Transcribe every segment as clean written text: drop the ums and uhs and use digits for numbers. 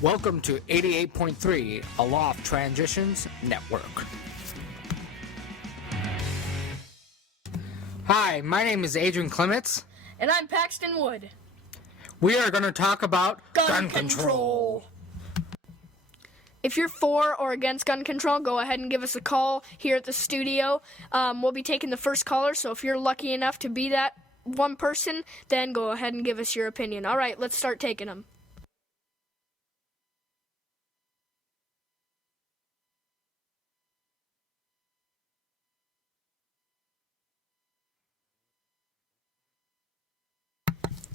Welcome to 88.3 Aloft Transitions Network. Hi, my name is Adrian Clements. And I'm Paxton Wood. We are going to talk about gun control. If you're for or against gun control, go ahead and give us a call here at the studio. We'll be taking the first caller, so if you're lucky enough to be that one person, then go ahead and give us your opinion. All right, let's start taking them.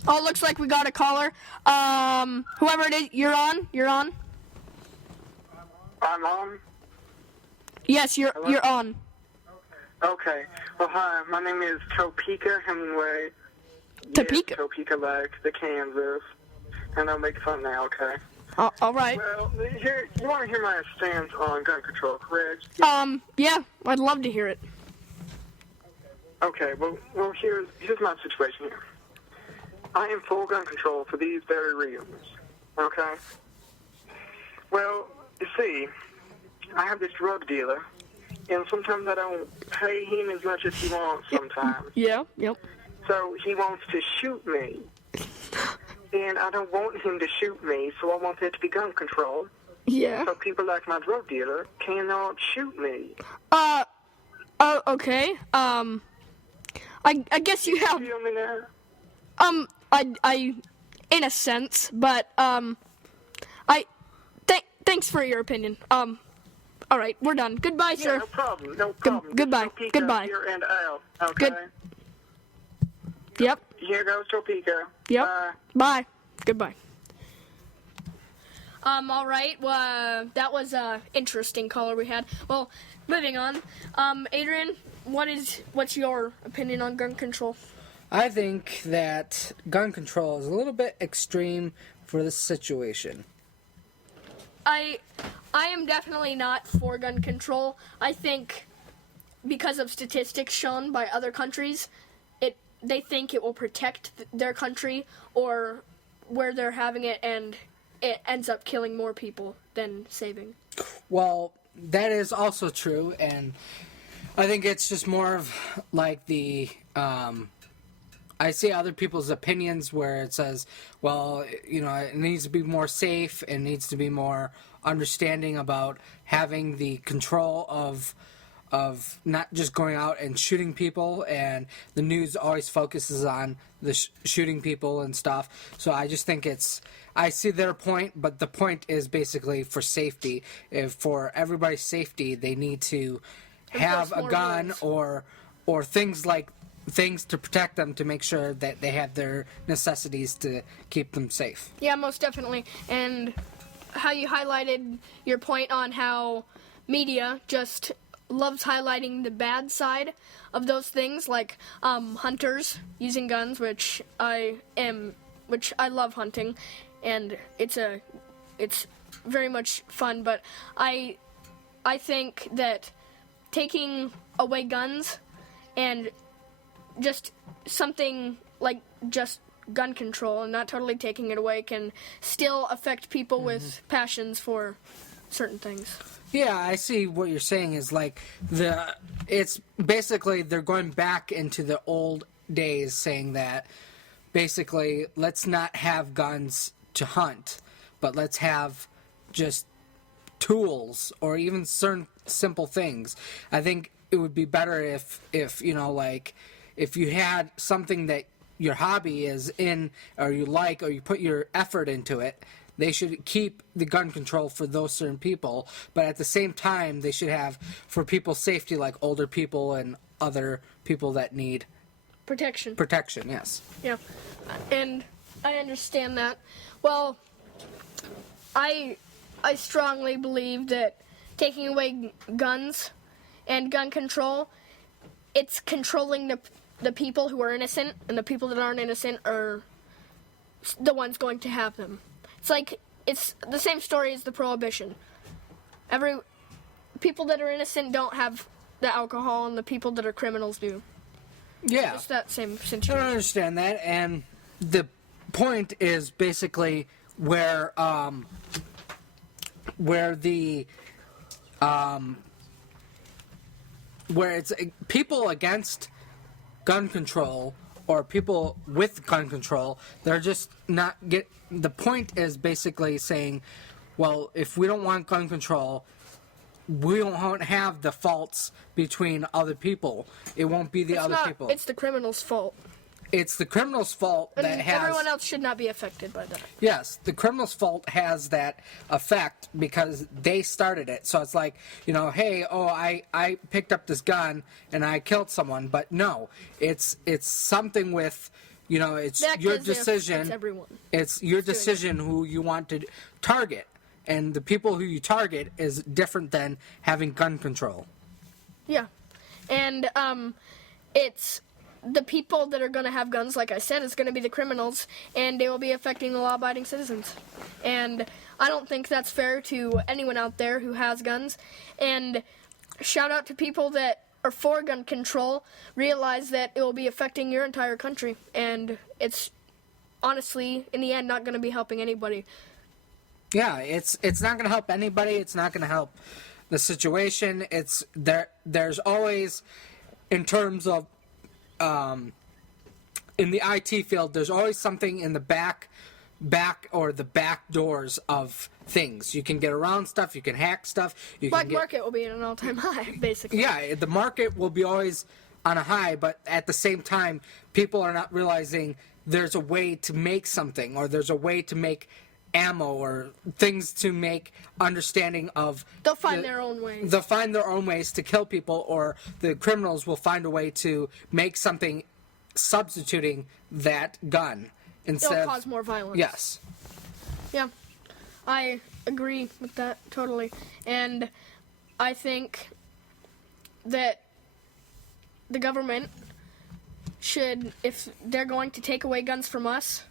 Oh, looks like we got a caller. Whoever it is, you're on. I'm on? Yes, you're on. Okay. Well, hi. My name is Topeka Hemingway. Topeka? Yes, Topeka, like the Kansas. And I'll make fun now, okay? All right. Well, you want to hear my stance on gun control, correct? Yeah, I'd love to hear it. Okay, well here's my situation here. I am for gun control for these very reasons, okay? Well, you see, I have this drug dealer, and sometimes I don't pay him as much as he wants sometimes. Yeah, yep. So he wants to shoot me, and I don't want him to shoot me, so I want there to be gun control. Yeah. So people like my drug dealer cannot shoot me. Okay. I guess you have... You feel me now? I, in a sense, but, thanks for your opinion. All right, we're done. Goodbye, Yeah, sir. no problem, no problem. Goodbye, Topeka goodbye. Here and out, okay? Yep, Here goes Topeka. yep. Bye. Bye. Goodbye. All right, that was a interesting caller we had. Well, moving on. Adrian, what's your opinion on gun control? I think that gun control is a little bit extreme for this situation. I am definitely not for gun control. I think because of statistics shown by other countries, they think it will protect their country or where they're having it, and it ends up killing more people than saving. Well, that is also true, and I think it's just more of like the... I see other people's opinions where it says, well, you know, it needs to be more safe, it needs to be more understanding about having the control of not just going out and shooting people, and the news always focuses on the shooting people and stuff. So I just think I see their point, but the point is basically for safety. If for everybody's safety, they need to have a gun or things to protect them, to make sure that they have their necessities to keep them safe. Yeah, most definitely. And how you highlighted your point on how media just loves highlighting the bad side of those things, like hunters using guns, which I love hunting, and it's very much fun. But I think that taking away guns and just something like just gun control and not totally taking it away can still affect people with passions for certain things. Yeah, I see what you're saying is like it's basically they're going back into the old days, saying that basically let's not have guns to hunt, but let's have just tools or even certain simple things. I think it would be better if you know, like, if you had something that your hobby is in, or you like, or you put your effort into it, they should keep the gun control for those certain people. But at the same time, they should have for people's safety, like older people and other people that need Protection, yes. yeah. And I understand that. Well, I strongly believe that taking away guns and gun control, it's controlling the people who are innocent, and the people that aren't innocent are the ones going to have them. It's the same story as the Prohibition. People that are innocent don't have the alcohol, and the people that are criminals do. Yeah. It's that same situation. I don't understand that, and the point is basically where where it's people against gun control or people with gun control, they're just not the point is basically saying, well, if we don't want gun control, we won't have the faults between other people. It won't be the other people. It's the criminal's fault. It's the criminal's fault And that has... everyone else should not be affected by that. Yes, the criminal's fault has that effect because they started it. So it's like, hey, I picked up this gun and I killed someone. But no, it's something with, it's That your is if decision. it's everyone. It's your decision who you want to target. And the people who you target is different than having gun control. Yeah. And it's the people that are going to have guns, like I said, is going to be the criminals, and they will be affecting the law-abiding citizens. And I don't think that's fair to anyone out there who has guns. And shout out to people that are for gun control, realize that it will be affecting your entire country, and it's honestly, in the end, not going to be helping anybody. Yeah, it's not going to help anybody. It's not going to help the situation. There's always, in terms of, in the IT field, there's always something in the back or the back doors of things. You can get around stuff. You can hack stuff. Black market will be at an all-time high, basically. Yeah, the market will be always on a high, but at the same time, people are not realizing there's a way to make something, or there's a way to make ammo or things to make understanding of... They'll find their own ways. They'll find their own ways to kill people, or the criminals will find a way to make something substituting that gun. It'll cause more violence. Yes. Yeah, I agree with that totally. And I think that the government should, if they're going to take away guns from us,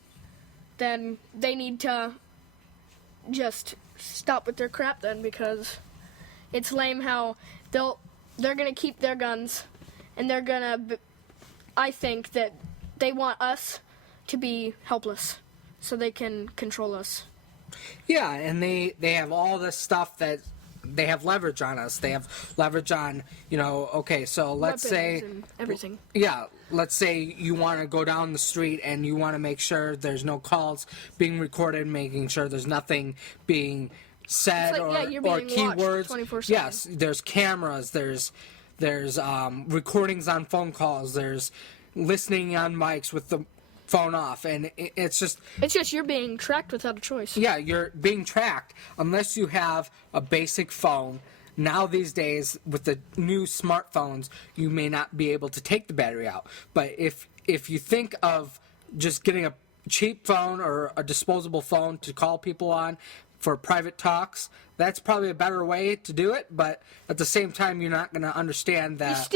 then they need to just stop with their crap then, because it's lame how they're going to keep their guns, and they're going to... I think that they want us to be helpless so they can control us. Yeah, and they have all this stuff that they have leverage on us. They have leverage on, okay, so let's say... and everything. Yeah, let's say you want to go down the street and you want to make sure there's no calls being recorded, making sure there's nothing being said or keywords. 24/7. Yes, there's cameras, there's recordings on phone calls, there's listening on mics with the phone off, and it's just you're being tracked without a choice. Yeah, you're being tracked unless you have a basic phone. Now these days, with the new smartphones, you may not be able to take the battery out. But if you think of just getting a cheap phone or a disposable phone to call people on for private talks, that's probably a better way to do it. But at the same time, you're not going to understand that.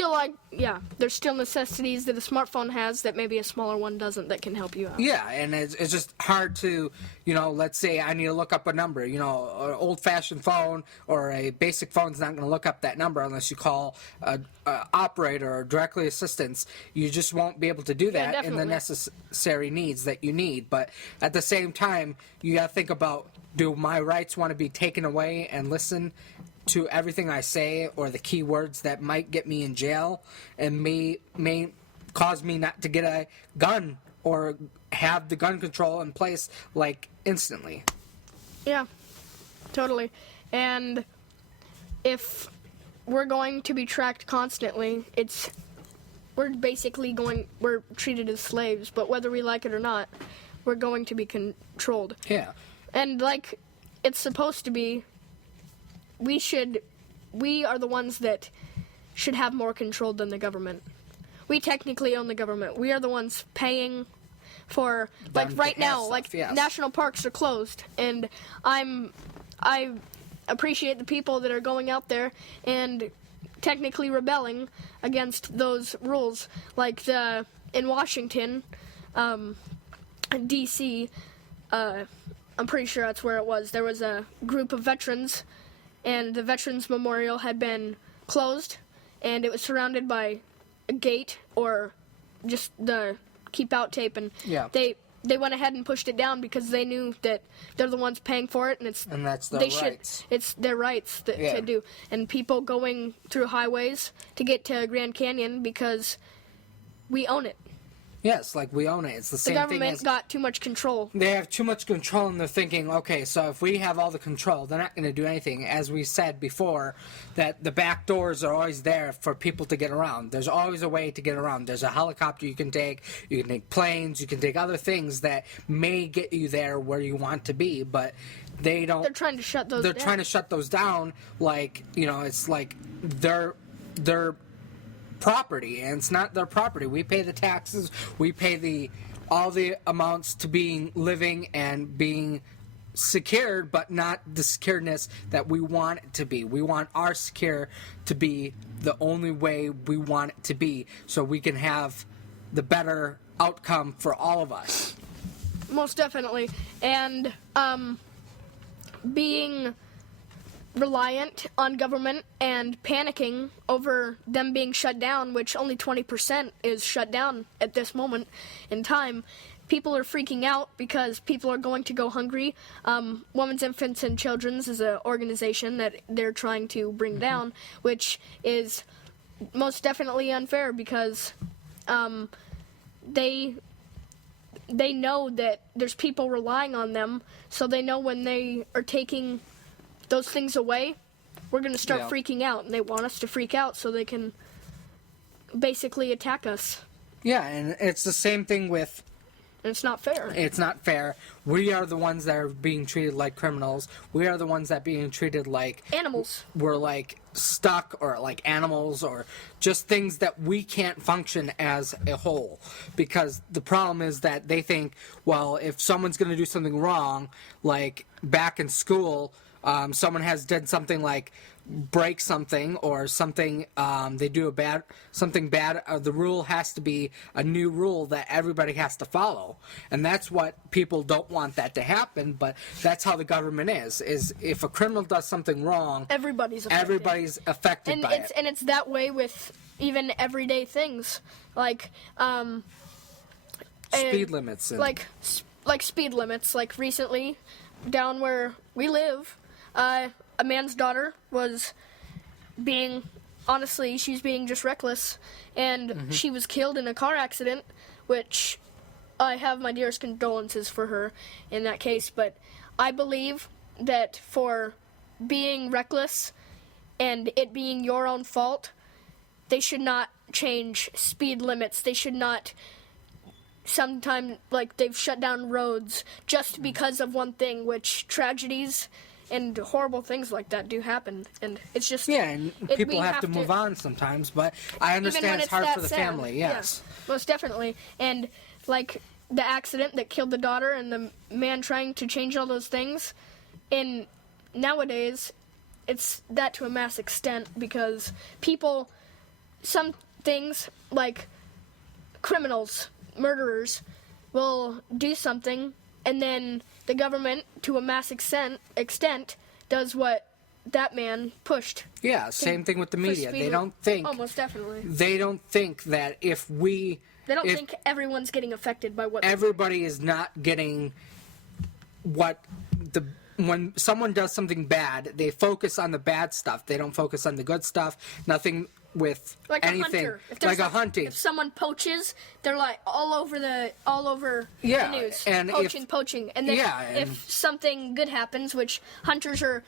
There's still necessities that a smartphone has that maybe a smaller one doesn't, that can help you out. Yeah, and it's just hard to, let's say I need to look up a number. An old-fashioned phone or a basic phone's not going to look up that number unless you call an operator or directly assistance. You just won't be able to do that in the necessary needs that you need. But at the same time, you got to think about, do my rights want to be taken away and listen to everything I say, or the keywords that might get me in jail and may cause me not to get a gun or have the gun control in place instantly? Yeah, totally. And if we're going to be tracked constantly, we're treated as slaves, but whether we like it or not, we're going to be controlled. Yeah. And like it's supposed to be, we are the ones that should have more control than the government. We technically own the government. We are the ones paying for, right now, yes. National parks are closed, and I appreciate the people that are going out there and technically rebelling against those rules, in Washington, D.C., I'm pretty sure that's where it was. There was a group of veterans, and the Veterans Memorial had been closed, and it was surrounded by a gate or just the keep out tape, and they they went ahead and pushed it down because they knew that they're the ones paying for it, and that's their they rights. it's their rights to do. And people going through highways to get to Grand Canyon because we own it. Yes, like we own it. It's the same The thing government as got too much control. they have too much control, and they're thinking, okay, so if we have all the control, they're not going to do anything. As we said before, that the back doors are always there for people to get around. There's always a way to get around. There's a helicopter you can take planes, you can take other things that may get you there where you want to be, but they don't. They're trying to shut those down. They're trying to shut those down, like, it's like they're property, and it's not their property. We pay the taxes, we pay all the amounts to being living and being secured, but not the securedness that we want it to be. We want our secure to be the only way we want it to be, so we can have the better outcome for all of us. Most definitely. And being reliant on government and panicking over them being shut down, which only 20% is shut down at this moment in time. People are freaking out because people are going to go hungry. Women's, Infants, and Children's is an organization that they're trying to bring down, which is most definitely unfair because they know that there's people relying on them, so they know when they are taking those things away, we're going to start freaking out, and they want us to freak out so they can basically attack us. Yeah, and it's the same thing with... And it's not fair. It's not fair. We are the ones that are being treated like criminals. We are the ones that are being treated like... Animals. We're like stuck, or like animals, or just things that we can't function as a whole. Because the problem is that they think, well, if someone's going to do something wrong, like back in school... someone has done something like break something or something, they do something bad, the rule has to be a new rule that everybody has to follow. And that's what people don't want that to happen, but that's how the government is if a criminal does something wrong, everybody's affected by it. And it's that way with even everyday things, like speed limits. And like speed limits. Like recently, down where we live, a man's daughter was being, honestly, she was being just reckless, and she was killed in a car accident, which I have my dearest condolences for her in that case, but I believe that for being reckless and it being your own fault, they should not change speed limits. They should not sometimes, like, they've shut down roads just because of one thing, which tragedies and horrible things like that do happen, and it's just and people have to move on sometimes, but I understand it's hard for the family. Yes, most definitely. And like the accident that killed the daughter and the man trying to change all those things, and nowadays it's that to a mass extent because people, some things like criminals, murderers, will do something, and then the government, to a mass extent, does what that man pushed. Yeah, same thing with the media. They don't think... Oh, most definitely. They don't think that if we... They don't think everyone's getting affected by what... Everybody is not getting what the... When someone does something bad, they focus on the bad stuff. They don't focus on the good stuff. Nothing with like anything. Like a hunting. If someone poaches, they're like all over the news. And poaching. And then if something good happens, which hunters are,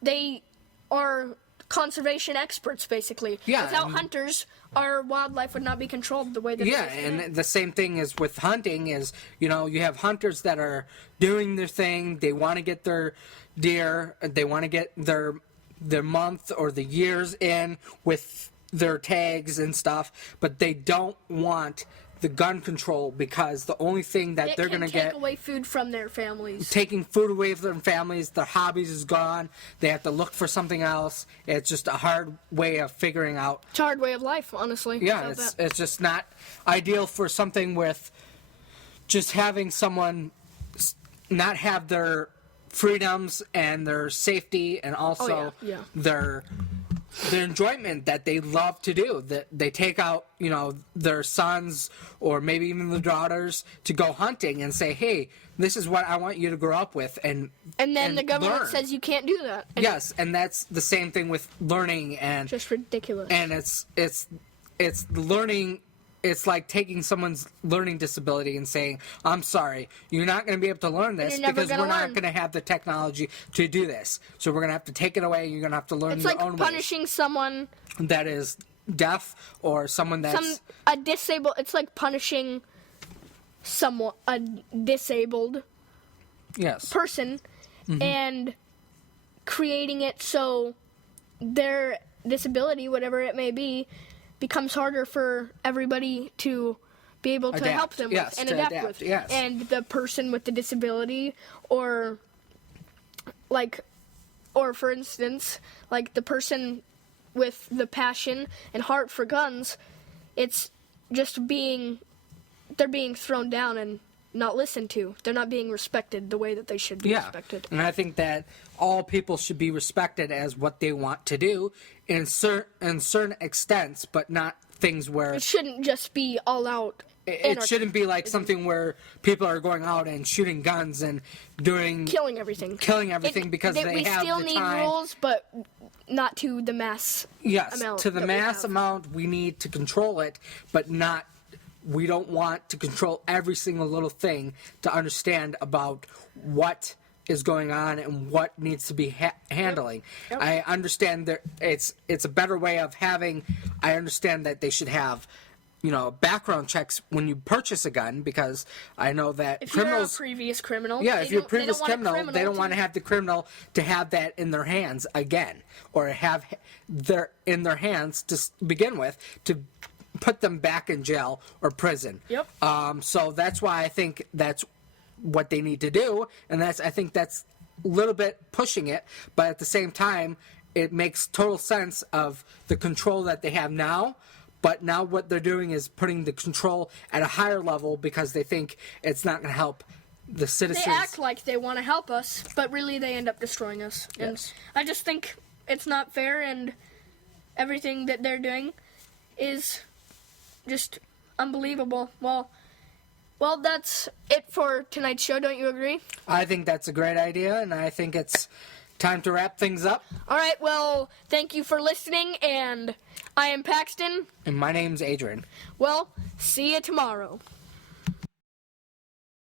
they are conservation experts basically. Yeah. Without hunters, our wildlife would not be controlled the way that it is today. And the same thing is with hunting is, you have hunters that are doing their thing. They want to get their deer. They want to get their month or the years in with their tags and stuff, but they don't want the gun control because the only thing that they're going to get... take away food from their families. Taking food away from their families, their hobbies is gone, they have to look for something else. It's just a hard way of figuring out... It's a hard way of life, honestly. Yeah, it's just not ideal for something with just having someone not have their freedoms and their safety and also their their enjoyment that they love to do. That they take out, their sons or maybe even their daughters to go hunting and say, "Hey, this is what I want you to grow up with," and then the government learn. says you can't do that. And Yes, and that's the same thing with learning and just ridiculous. and it's learning. It's like taking someone's learning disability and saying, "I'm sorry, you're not going to be able to learn this you're never because gonna we're not learn." going to have the technology to do this. So we're going to have to take it away, and you're going to have to learn It's your like own punishing someone, ways." That is deaf or someone that's a disabled. It's like punishing a disabled yes, person and creating it so their disability, whatever it may be, becomes harder for everybody to be able to Adapt. help them Yes, with and to adapt adapt, with. yes. And the person with the disability, or for instance, like the person with the passion and heart for guns, it's just they're being thrown down and not listened to. They're not being respected the way that they should be respected. And I think that all people should be respected as what they want to do in certain extents, but not things where It shouldn't just be all out. it shouldn't be like something where people are going out and shooting guns and Killing everything. Because they we have still the need time. rules, but not to the mass. Yes, amount to the that we mass have. amount, we need to control it, but not. We don't want to control every single little thing to understand about what is going on and what needs to be handling. Yep. I understand that it's a better way of having. I understand that they should have, background checks when you purchase a gun, because I know that If criminals. you're a previous criminal, Yeah, if you're a previous they don't want criminal, they don't want to have the criminal to have that in their hands again, or have in their hands to begin with, to put them back in jail or prison. Yep. So that's why I think that's what they need to do, and I think that's a little bit pushing it, but at the same time, it makes total sense of the control that they have now. But now what they're doing is putting the control at a higher level because they think it's not going to help the citizens. They act like they want to help us, but really they end up destroying us. And Yes. I just think it's not fair, and everything that they're doing is just unbelievable. Well, that's it for tonight's show. Don't you agree? I think that's a great idea, and I think it's time to wrap things up. All right. Well, thank you for listening, and I am Paxton. And my name's Adrian. Well, see you tomorrow.